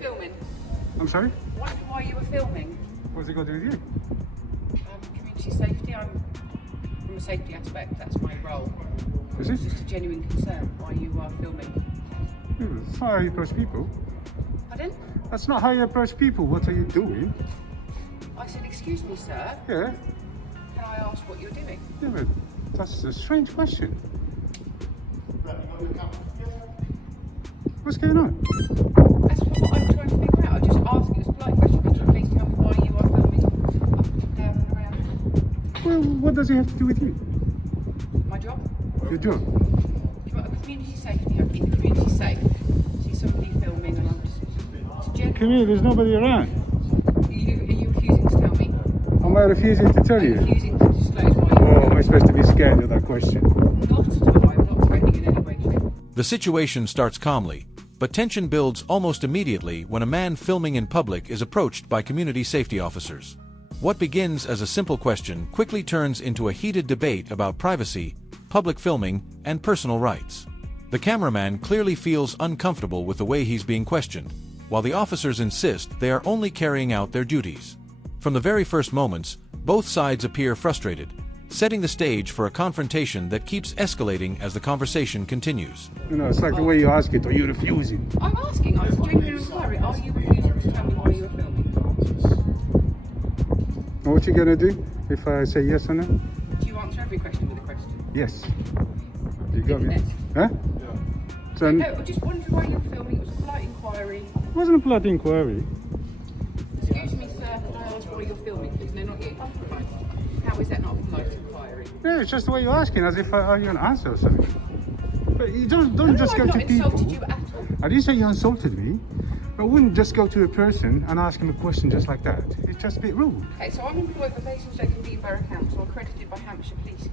filming? I'm sorry? Why you were filming? What's it got to do with you? Community safety. From a safety aspect, that's my role. Is It's it? just a genuine concern why you are filming. That's not how you approach people. Pardon? That's not how you approach people. What are you doing? I said, excuse me, sir. Yeah. Can I ask what you're doing? Yeah, but that's a strange question. What's going on? That's what I'm trying to figure out. I'm just asking. It's a polite question. Could you please tell me why you are filming up and down and around? Well, what does it have to do with you? My job? Your job? Community safety. I keep the community safe. See somebody filming and I'm just... It's a general... Come here, there's nobody around. Are you refusing to tell me? Am I refusing to tell Are you you? refusing to disclose why you're Oh, am I supposed to be scared of that question? Not at all. I'm not threatening in any way, shape. The situation starts calmly, but tension builds almost immediately when a man filming in public is approached by community safety officers. What begins as a simple question quickly turns into a heated debate about privacy, public filming, and personal rights. The cameraman clearly feels uncomfortable with the way he's being questioned, while the officers insist they are only carrying out their duties. From the very first moments, both sides appear frustrated, setting the stage for a confrontation that keeps escalating as the conversation continues. You know, it's like the way you ask it, or you're refusing. I'm asking. I was doing an inquiry. Are you refusing to tell me why you're filming? And what you gonna do if I say yes or no? Do you answer every question with a question? Yes. You got me. Yes. Huh? So No, I just wondered why you were filming. It was a polite inquiry. it wasn't a blood inquiry. Excuse me, sir. Can I ask why you're filming, please? No, not you. Right. How is that not a polite inquiry? Yeah, it's just the way you're asking, as if are you gonna answer or something. But you don't just I've go not to people. insulted you at all. I didn't say you insulted me. I wouldn't just go to a person and ask him a question just like that. It's just a bit rude. Okay, so I'm employed by Basingstoke and Borough Council, accredited by Hampshire Police.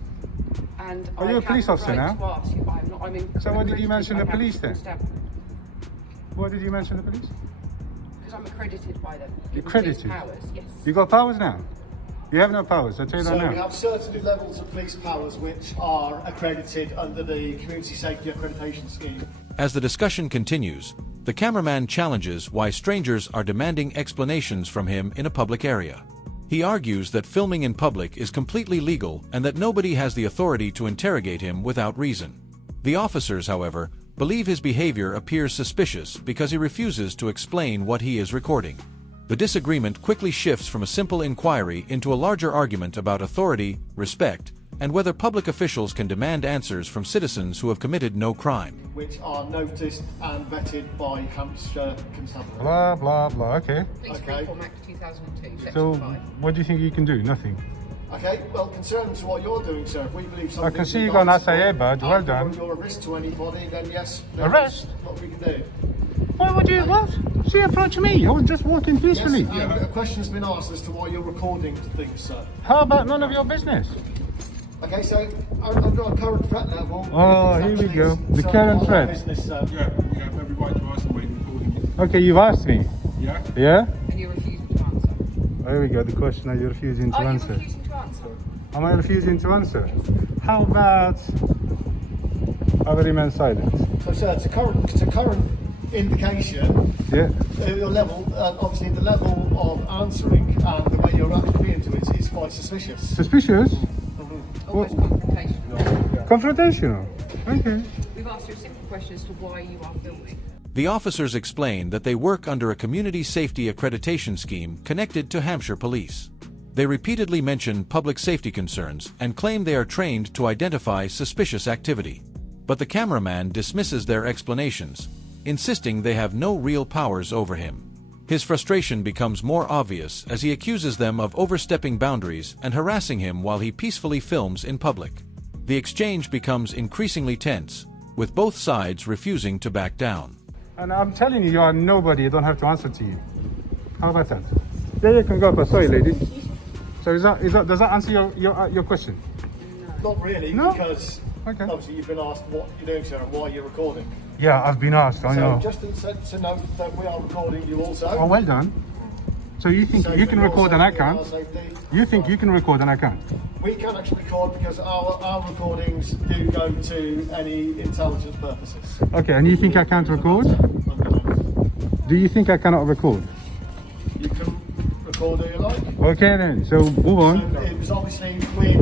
And Are I you a have police the officer right now? To ask you. I'm not. I'm in, So why did you accredited mention by the police Hampshire then? Constabulary. Why did you mention the police? Because I'm accredited by them. Accredited? Police powers, yes. You got powers now? You have no powers, I'll tell you that So now. we have certain levels of police powers which are accredited under the Community Safety Accreditation Scheme. As the discussion continues, the cameraman challenges why strangers are demanding explanations from him in a public area. He argues that filming in public is completely legal and that nobody has the authority to interrogate him without reason. The officers, however, believe his behavior appears suspicious because he refuses to explain what he is recording. The disagreement quickly shifts from a simple inquiry into a larger argument about authority, respect, and whether public officials can demand answers from citizens who have committed no crime. Which are noticed and vetted by Hampshire Constabulary. Blah, blah, blah, okay. Police Okay. Reform Act 2002, Section So, 5. what do you think you can do? Nothing. Okay, well, concerned to what you're doing, sir, if we believe something... I can see you got an SIA badge, well done. You're a risk to anybody, then yes, Arrest? what we can do. Why would you, what? See, approach me. I was just walking peacefully. Yes, a question's been asked as to why you're recording things, sir. How about none of your business? Okay, so I've got a current threat level. Oh, It's here we actually go. The some current of our threat. Business, sir. Yeah, we have every right to ask them when recording you. Okay, you've asked me. Yeah? Yeah? And you're refusing to answer. There we go, the question that you're refusing to Are you answer. refusing to answer? Am I refusing to answer? How about I will remain silent? So, sir, it's a current indication. Yeah? Your level, obviously, the level of answering and the way you're actually being to it is quite suspicious. Suspicious? Almost confrontational. Confrontational? Okay. We've asked you a simple question as to why you are filming. The officers explain that they work under a community safety accreditation scheme connected to Hampshire Police. They repeatedly mention public safety concerns and claim they are trained to identify suspicious activity. But the cameraman dismisses their explanations, insisting they have no real powers over him. His frustration becomes more obvious as he accuses them of overstepping boundaries and harassing him while he peacefully films in public. The exchange becomes increasingly tense, with both sides refusing to back down. And I'm telling you, you are nobody. I don't have to answer to you. How about that? Yeah, you can go, but sorry, lady. So does that answer your question? Not really, No? because Okay. obviously you've been asked what you're doing, sir, and why you're recording. Yeah, I've been asked. I So know. just to note that we are recording you also. Oh, well done. So you think So you for can your record and I safety and can't? our safety, You think you can record and I can't? we can actually record because our recordings do go to any intelligence purposes. Okay, and you think I can't record? Do you think I cannot record? You can record who you like. Okay then, so move on. So it was obviously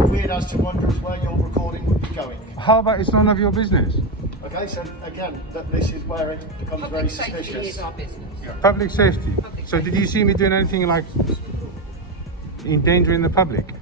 weird as to wonder as where your recording would be going. How about it's none of your business? Okay, so again, this is where it becomes very Public safety suspicious. is our business. Public safety. Public So did you see me doing anything like endangering the public?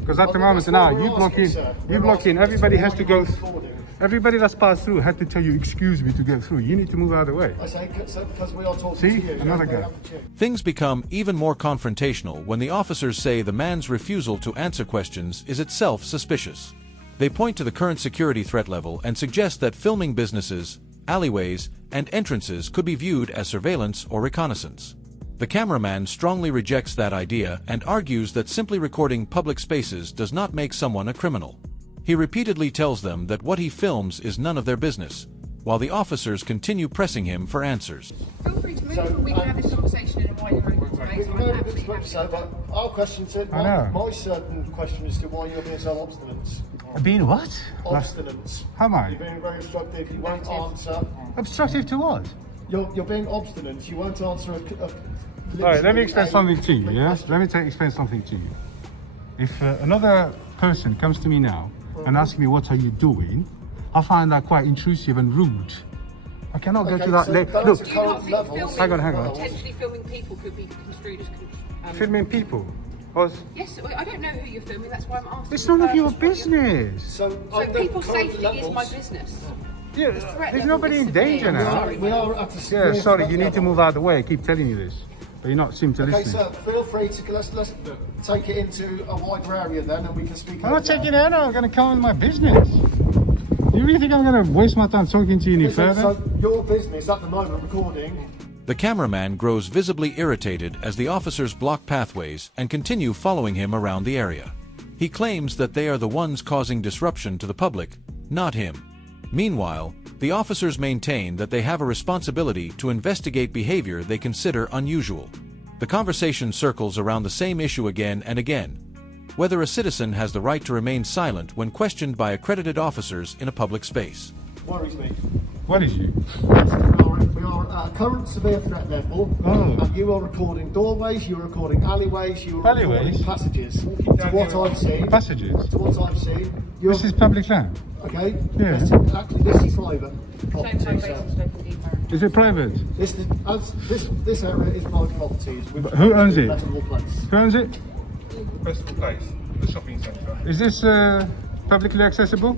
Because at the Well, moment that's now, what we're you asking, blocking, sir. you We're blocking, asking everybody as has to to why go, you're recording. everybody that's passed through had to tell you, excuse me to get through. You need to move out of the way. I say because we are talking See? to you. Another they guy. have to check. Things become even more confrontational when the officers say the man's refusal to answer questions is itself suspicious. They point to the current security threat level and suggest that filming businesses, alleyways, and entrances could be viewed as surveillance or reconnaissance. The cameraman strongly rejects that idea and argues that simply recording public spaces does not make someone a criminal. He repeatedly tells them that what he films is none of their business, while the officers continue pressing him for answers. Feel free to move So, and we can have this conversation in a wider open space. I'm Very absolutely good happy so, to. but our question to I know. my certain question is to why you're being so obstinate. Being what? Obstinate. How am I? You're being very obstructive. You won't answer. Obstructive to what? You're being obstinate. You won't answer a All right, let me explain something to you, complete yeah? question. Let me explain something to you. If another person comes to me now and asks me, what are you doing? I find that quite intrusive and rude. I cannot go Okay, to that so level. that's Look, a Do you not current think level. filming, Hang on. potentially filming people could be construed as... filming people. Or- Yes, well, I don't know who you're filming, that's why I'm asking. It's the none of your purpose, what you're- business. So, So under people's current safety is my levels, business. Yeah, threat there's level nobody is in danger severe. now. we are at a Yeah, severe sorry, threat you need to level. move out of the way. I keep telling you this, but you're not seem to Okay, listen. sir, feel free to let's take it into a wider area then, and we can speak. I'm not over that. taking it out. I'm going to come on my business. You really think I'm going to waste my time talking to you any Okay, further? so your business at the moment recording. The cameraman grows visibly irritated as the officers block pathways and continue following him around the area. He claims that they are the ones causing disruption to the public, not him. Meanwhile, the officers maintain that they have a responsibility to investigate behavior they consider unusual. The conversation circles around the same issue again and again: whether a citizen has the right to remain silent when questioned by accredited officers in a public space. Worries me. What is you? We are at a current severe threat level, Oh. and you are recording doorways, you are recording alleyways, you are Alleyways? recording passages. To what I've seen, Passages? to what I've seen, you're, This is public land. okay. Yeah. Actually, this is private Same property, time sir. basis, Stoke Deep. Is it private? This area is private properties. But who owns it? Festival Place. Who owns it? Festival Place, the shopping centre. Is this publicly accessible?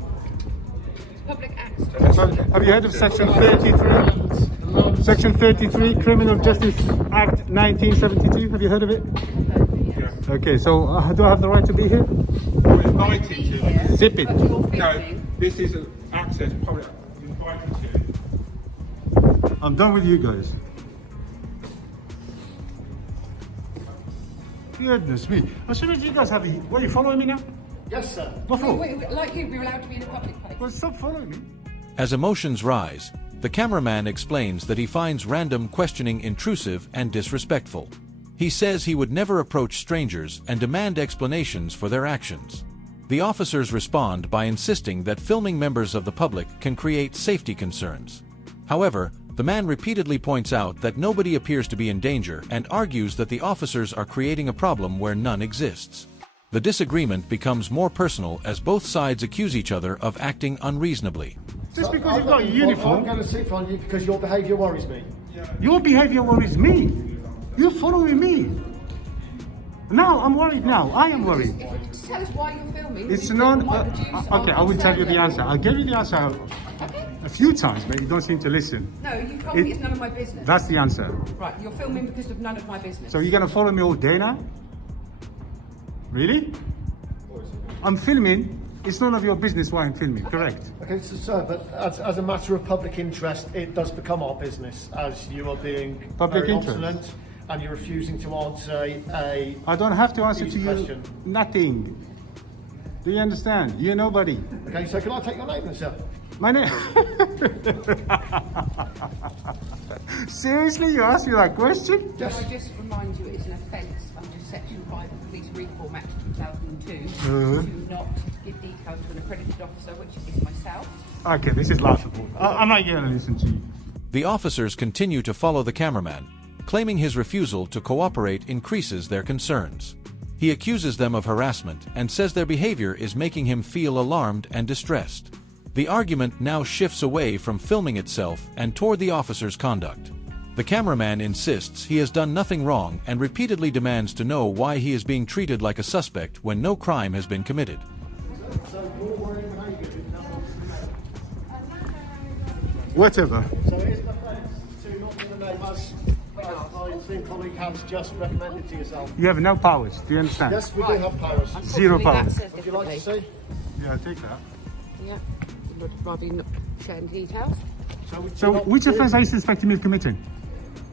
Public access. Have you heard of Section 33? Section 33, Criminal Justice Act 1972. Have you heard of it? Yeah. Okay, so do I have the right to be here? We're invited to. Zip it. But you're No, filming. this is an access public. Invited to. I'm done with you guys. Goodness me. As soon as you guys have what are you following me now? Yes, sir. What for? Like you, we're allowed to be in a public place. Well, stop following me. As emotions rise, the cameraman explains that he finds random questioning intrusive and disrespectful. He says he would never approach strangers and demand explanations for their actions. The officers respond by insisting that filming members of the public can create safety concerns. However, the man repeatedly points out that nobody appears to be in danger and argues that the officers are creating a problem where none exists. The disagreement becomes more personal as both sides accuse each other of acting unreasonably. Just because I'm you've got a I'm uniform, going to sit on you because your behaviour worries me. your behavior worries me. You're following me. Now, I'm worried now. I am worried. Just tell us why you're filming. It's We not. might reduce Okay, I will tell you the our answer. I gave you the answer a few times, but you don't seem to listen. No, you told me it's none of my business. That's the answer. Right, you're filming because of none of my business. So you're gonna follow me all day now? Really? I'm filming. It's none of your business why I'm filming. Correct. Okay, so, sir, but as a matter of public interest, it does become our business as you are being Public very interest? obstinate and you're refusing to answer a. I don't have to answer Easy to you question. nothing. Do you understand? You're nobody. Okay, so can I take your name, then, sir? My name. Seriously, you asked me that question? Can I just remind you it's an offence under Section 5 of the Police Reform Act 2002 to not give details to an accredited officer, which is myself. Okay, this is laughable. I'm not going to listen to you. The officers continue to follow the cameraman, claiming his refusal to cooperate increases their concerns. He accuses them of harassment and says their behavior is making him feel alarmed and distressed. The argument now shifts away from filming itself and toward the officer's conduct. The cameraman insists he has done nothing wrong and repeatedly demands to know why he is being treated like a suspect when no crime has been committed. Whatever. So is an offence to not give a name as my esteemed colleague has just recommended to yourself? You have no powers. Do you understand? Yes, we do have powers. Zero Unfortunately, power. that says Would you like to differently. see? Yeah, take that. Yeah. Would rather not share any details. So, which offence are you suspecting me of committing?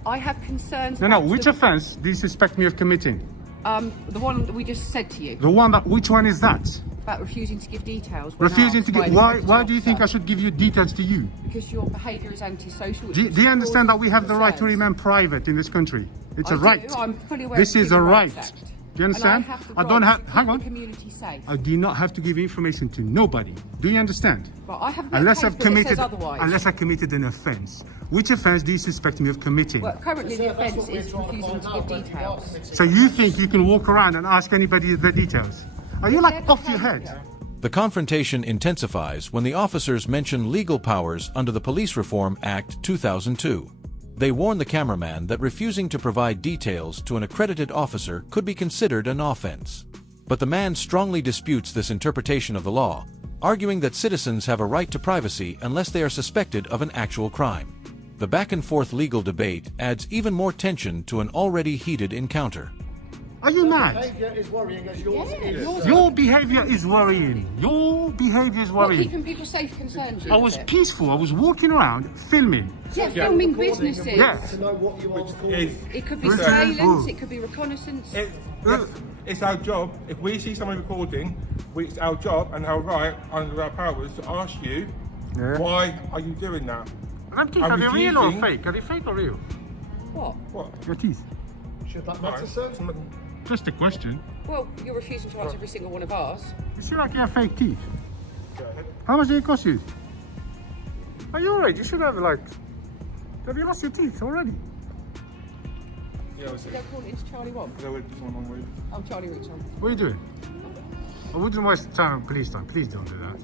I have concerns. No, about which the, offence do you suspect me of committing? the one that we just said to you The one that, which one is that? about refusing to give details. when Refusing asked to by give, the why accredited do you think I officer. should give you details to you? Because your behaviour is antisocial. which Do is you understand that we have the right to concerns. remain private in this country? It's I a do, right. I'm fully aware This of is the a Human right. Rights Act. Do you understand? And I have the I don't right have, to keep hang on. the community safe. I do not have to give information to nobody. Do you understand? But I have Unless I've committed, otherwise. unless I committed an offence. Which offence do you suspect me of committing? Well, currently the Sir, that's offence what we're is trying to refusing find to out give when you are details. committing So you think you can walk around and ask anybody the details? Are you like off your head? The confrontation intensifies when the officers mention legal powers under the Police Reform Act 2002. They warn the cameraman that refusing to provide details to an accredited officer could be considered an offense. But the man strongly disputes this interpretation of the law, arguing that citizens have a right to privacy unless they are suspected of an actual crime. The back-and-forth legal debate adds even more tension to an already heated encounter. Are you mad? Behaviour is worrying as yours Yeah, is. yours- Your behaviour is worrying. Your behaviour is What, worrying. keeping people safe concerns you? I is was it? peaceful. I was walking around filming. Yeah, filming Recording businesses. and Yeah. to know what you are recording. Is It could be Who's surveillance, that? it could be reconnaissance. it's our job. If we see someone recording, it's our job and our right under our powers to ask you, Yeah. why are you doing that? Are they I'm real or refusing- fake? Are they fake or real? What? What? Your teeth. Should that matter, sir? Just a question. Well, you're refusing to answer every single one of ours. You see like you have fake teeth. How much did it cost you? Are you alright? You should have like... Have you lost your teeth already? Yeah, I was They're calling into Charlie 1. because I went to someone with. Oh, Charlie Root's on. What are you doing? I wouldn't waste time on police time. Please don't do that.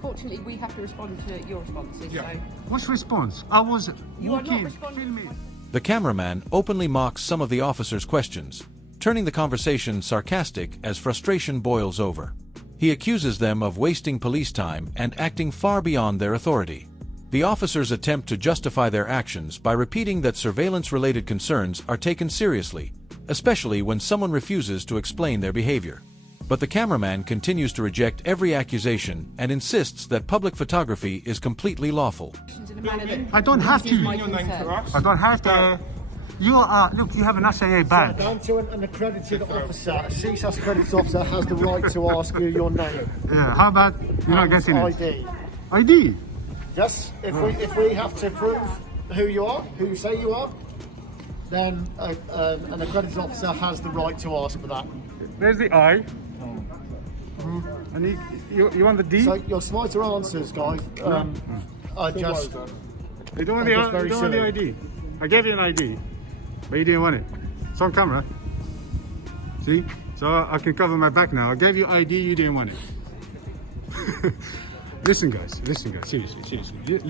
Fortunately, we have to respond to your responses, Yeah. so... What's response? I was You are not walking, responding. filming. The cameraman openly mocks some of the officers' questions, turning the conversation sarcastic as frustration boils over. He accuses them of wasting police time and acting far beyond their authority. The officers attempt to justify their actions by repeating that surveillance-related concerns are taken seriously, especially when someone refuses to explain their behavior. But the cameraman continues to reject every accusation and insists that public photography is completely lawful. In a manner that I don't have to. reduces my Your name to concern. us. I don't have to. You are... Look, you have an SAA badge. Down to an accredited officer, a CSAS accredited officer has the right to ask you your name. Yeah, how about you're not getting it? ID. ID? Yes, if we have to prove who you are, who you say you are, then an accredited officer has the right to ask for that. There's the I. And you want the D? So your smarter answers, guys, are just... You don't want I'm just the, you very don't want the silly. ID. I gave you an ID, but you didn't want it. It's on camera. See? So I can cover my back now. I gave you ID, you didn't want it. Listen guys, seriously.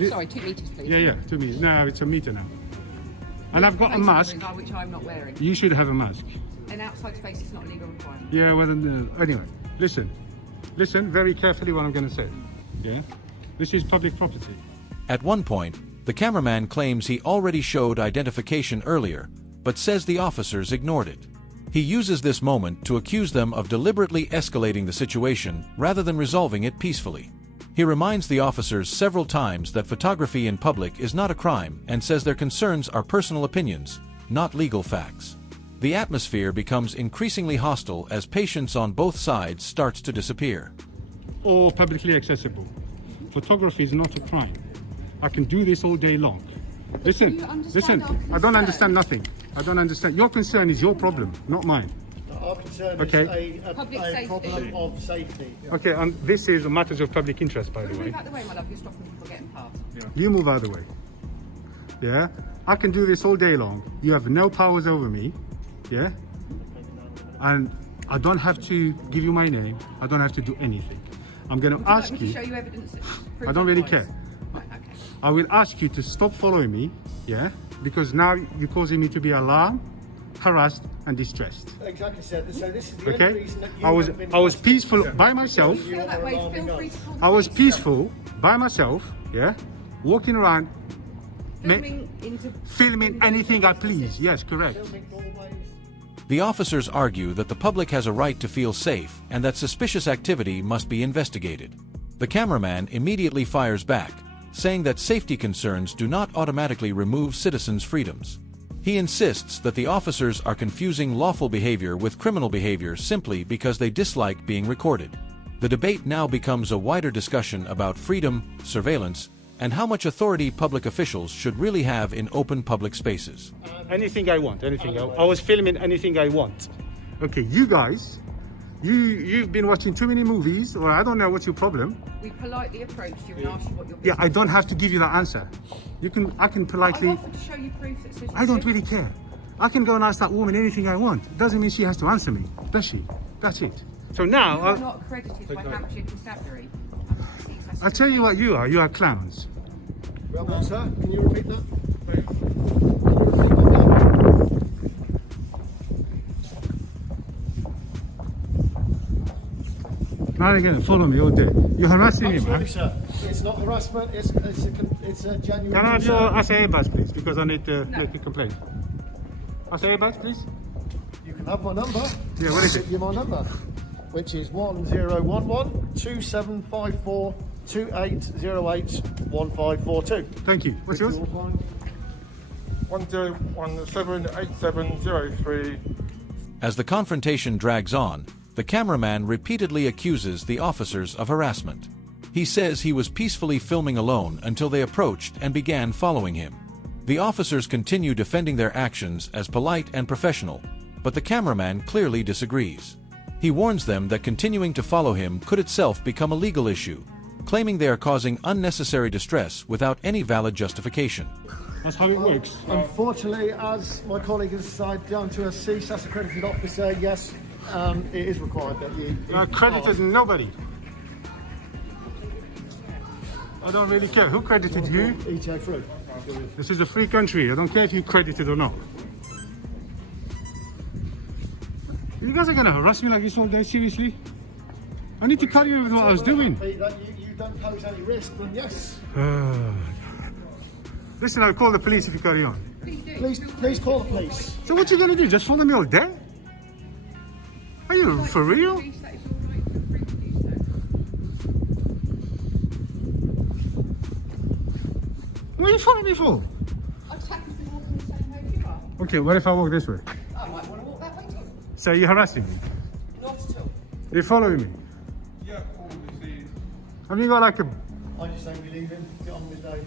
Sorry, 2 metres, please. Yeah, 2 meters. No, it's a meter now. And I've got a mask. Which I'm not wearing. You should have a mask. An outside space is not a legal requirement. Yeah, well, anyway, listen very carefully what I'm going to say. Yeah? This is public property. At one point, the cameraman claims he already showed identification earlier, but says the officers ignored it. He uses this moment to accuse them of deliberately escalating the situation rather than resolving it peacefully. He reminds the officers several times that photography in public is not a crime and says their concerns are personal opinions, not legal facts. The atmosphere becomes increasingly hostile as patience on both sides starts to disappear. Or publicly accessible. Photography is not a crime. I can do this all day long. Listen, you understand our I don't concern? understand nothing. I don't understand. Your concern is your problem, not mine. Our concern Okay. is a Public safety. problem of safety. Okay, and this is matters of public interest, by the way. Move out the way, my love, you're stopping people getting past. You move out of the way. yeah? I can do this all day long. You have no powers over me, yeah? And I don't have to give you my name. I don't have to do anything. I'm going to ask Would you you. like me to show you evidence that proves I don't really otherwise? care. Right, okay. I will ask you to stop following me, yeah? Because now you're causing me to be alarmed, harassed, and distressed. Exactly, sir. So this is the only Okay? reason that you I was have been peaceful by myself. If you feel that way, feel free to call the I was police. peaceful by myself, yeah? Walking around, filming anything I please. Yes, correct. The officers argue that the public has a right to feel safe and that suspicious activity must be investigated. The cameraman immediately fires back, saying that safety concerns do not automatically remove citizens' freedoms. He insists that the officers are confusing lawful behavior with criminal behavior simply because they dislike being recorded. The debate now becomes a wider discussion about freedom, surveillance, and how much authority public officials should really have in open public spaces. Anything I want, anything. I was filming anything I want. Okay, you guys, you've been watching too many movies, or I don't know what's your problem. We politely approached you and asked you what your Yeah, business I don't have to give you that answer. I can politely. I've offered to show you proof that says I don't really care. I can go and ask that woman anything I want. Doesn't mean she has to answer me, does she? That's it. So now, You are not accredited by Hampshire Constabulary. I'll tell you what you are. You are clowns. Well done, sir. Can you repeat that? Now they're going to follow me all day. You're harassing me, Absolutely, man. sir. It's not harassment. It's a genuine. Can I have your concern. assay badge, please? Because I need to make a complaint. Assay badge, please. You can have my number. Yeah, what is I'll it? give you my number, which is 1011-2754 2808-1542. Thank you. What's yours? 10178703. As the confrontation drags on, the cameraman repeatedly accuses the officers of harassment. He says he was peacefully filming alone until they approached and began following him. The officers continue defending their actions as polite and professional, but the cameraman clearly disagrees. He warns them that continuing to follow him could itself become a legal issue, claiming they are causing unnecessary distress without any valid justification. That's how it works. Unfortunately, as my colleague has decided down to a CSAS accredited officer, yes, it is required that you. Credited nobody. I don't really care. Who credited you? ETA through. This is a free country. I don't care if you credited or not. You guys are going to harass me like this all day, seriously? I need to carry you with what I was doing. That you don't pose any risk, then yes. Listen, I'll call the police if you carry on. Please call the police. So what you going to do? Just follow me all day? Are you for real? What are you following me for? I just happen to be walking the same way you are. Okay, what if I walk this way? I might want to walk that way too. So you're harassing me? Not at all. You're following me? Yeah, obviously. Have you got like a... I just say we leave him. Get on with the day.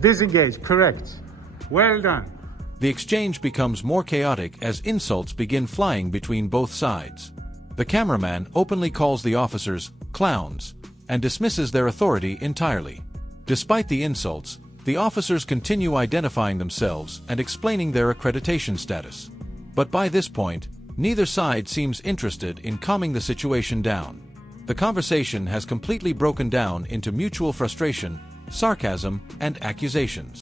Disengage, correct. Well done. The exchange becomes more chaotic as insults begin flying between both sides. The cameraman openly calls the officers clowns and dismisses their authority entirely. Despite the insults, the officers continue identifying themselves and explaining their accreditation status. But by this point, neither side seems interested in calming the situation down. The conversation has completely broken down into mutual frustration, sarcasm, and accusations.